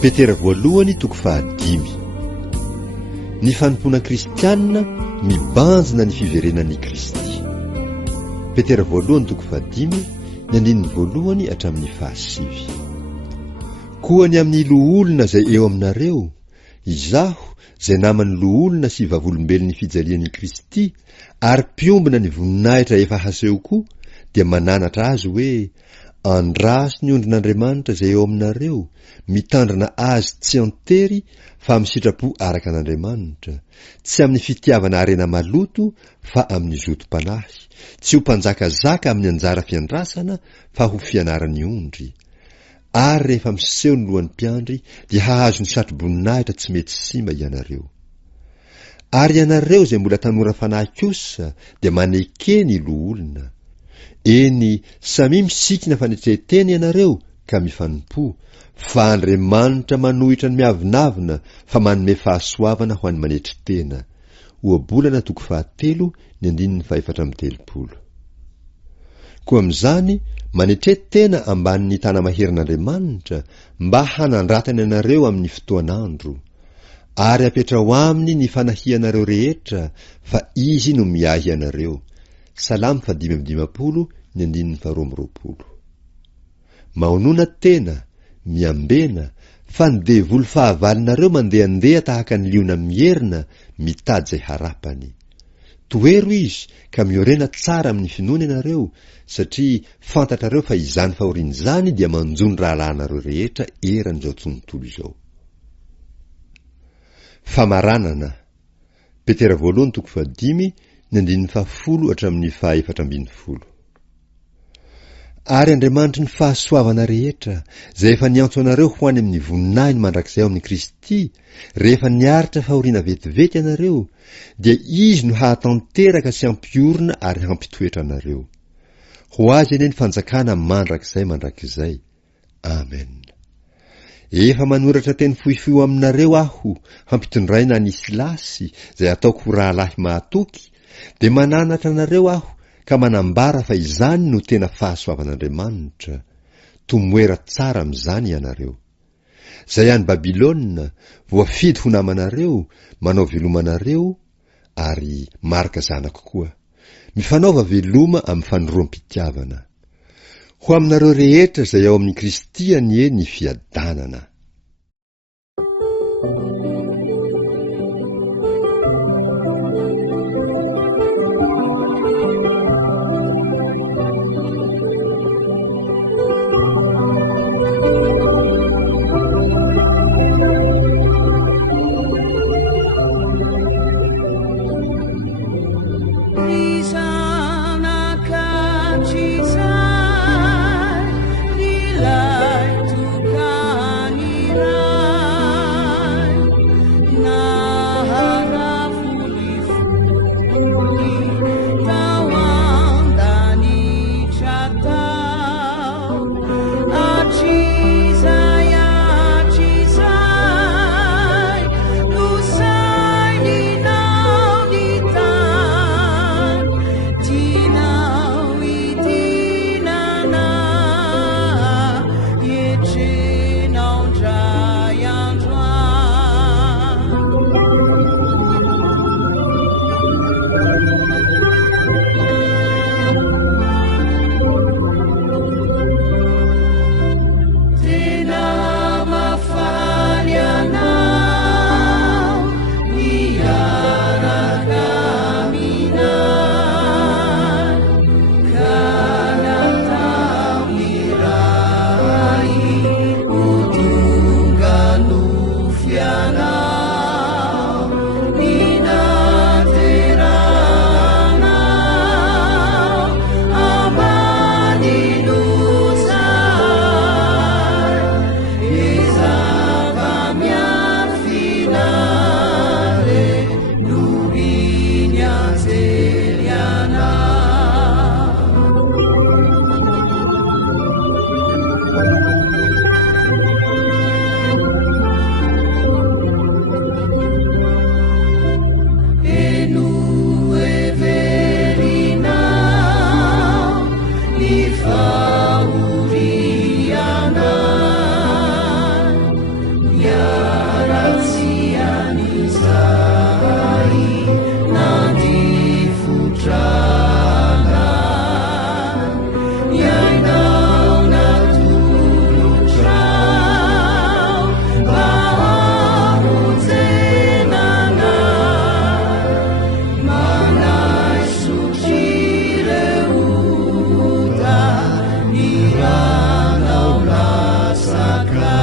Petera voalohany toko 5. Ny fanompona kristianina mibanjina ny fiverenan'ny Kristy. Petera voalohany toko 5, ny andininy voalohany hatramin'ny 9. Koa ny amin'ny loholona izay eo aminareo, izaho izay namany loholona sy vavolombelon'ny fijalian'i Kristy, ary mpiombina ny voninahitra efa hasehoko, dia mananatra azy hoe andraso ny ondrin'Andriamanitra izay eo aminareo, mitandrina azy tsy antery fa amin'ny sitrapo araka an'Andriamanitra, tsy amin'ny fitiavana arena maloto fa amin'ny zotom-panahy, tsy ho mpanjakazaka amin'ny anjara fiandrasana fa ho fianaran'ny ondry. Ary rehefa miseho ny lohan'ny mpiandry dia hahazo ny satro-boninahitra tsy mety simba ianareo. Ary ianareo izay mbola tanora fanahy kosa dia maneke ny loholona. Eny, samy misikina fanetreteny ianareo ka mifanompo, fa Andriamanitra manohitra ny miavinavina fa manome fahasoavana ho an'ny manetry tena. Ohabolana toko 7, ny andininy 430. Koa amin'izany manetrety tena ambanin'ny tana maherin'Andriamanitra mba hanandratana ianareo amin'ny fotoan'andro, ary apetrao aminy ny fanahianareo rehetra fa izy no miahy ianareo. Salamo 5:20, ny andininy 2:20. Maonona tena, miambena, fa ny devoly fahavalinareo mandehandeha tahaka ny liona mierina mitady izay harapany. Toero izy ka miorena tsara amin'ny finoana ianareo, satria fantatrareo fa izany fahorian'izany dia manjo ny rahalahinareo rehetra eran'izao tontolo izao. Famaranana. Petera voalohany toko 5, ny andininy 10 hatramin'ny 14. Ary Andriamanitra ny fahasoavana rehetra, izay efa niantso anareo ho any amin'ny voninahiny mandrakizay ao amin'ny Kristy, rehefa niaritra fahoriana vetivety ianareo, dia izy no hahatanteraka sy hampiorina ary hampitoetra anareo. Ho azy anie ny fanjakana mandrakizay. Amen. Efa manoratra teny fohifohy aminareo aho, hampitondraina ny Silasy, izay ataoko ho rahalahy mahatoky, dia mananatra anareo aho, ka manambara fa izany no tena fahasoavan'Andriamanitra. Tomoera tsara amin'izany ianareo. Zay any Babilôna, voafidy ho namanareo, manao velomanareo, ary marika zanako koa. Mifanaova veloma amin'ny fanoroam-pitiavana. Ho aminareo rehetra izay ao amin'ny Kristy anie ny fiadanana. Ilai tukani ka